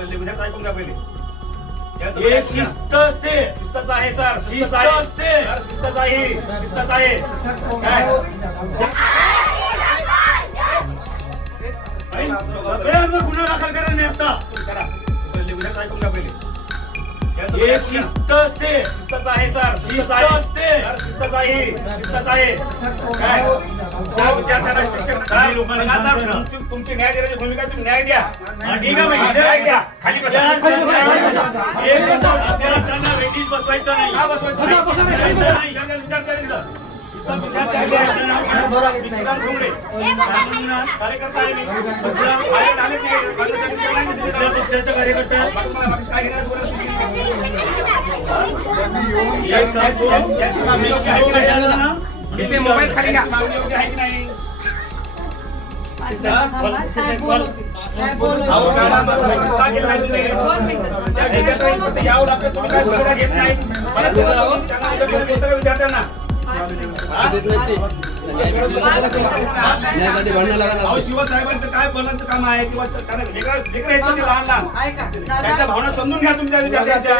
पहिले विद्यार्थी ऐकून घ्या पहिले. एक शिस्त असते. शिस्तच आहे सर, शिस्त असते. शिस्तच आहे, शिस्तच आहे. काय सगळ्यांवर गुन्हा दाखल करा नाही आता. करा पहिले विद्यार्थी ऐकून घ्या पहिले. एक शिस्त असते. शिस्तच आहे सर, शिस्त असते. शिस्तच आहे, शिस्तच आहे. काय त्या विद्यार्थ्यांना शिक्षण काही लोकांना बघा शांत सर, करा. तुमची न्याय देण्याची भूमिका तुम्ही न्याय द्या. हा, ठीक आहे मग. न्याय द्या. खाली बसा. एक विद्यार्थ्यांना वेटीस बसवायचं नाही. का बसवायचं नाही? नाही. विद्यार्थ्यांनी कार्यकर्ता आहे मी. कुठल्या पक्षाचा कार्यकर्ता आहे? एक सांगतो, मोबाईल खाली घ्या. योग्य आहे की नाही? यावं लागतं. तुम्ही काय भूमिका घेत नाही. विद्यार्थ्यांना शिवसाहेबांचं काय बोलायचं काम आहे किंवा लहान लहान त्यांच्या भावना समजून घ्या तुमच्या विद्यार्थ्यांच्या.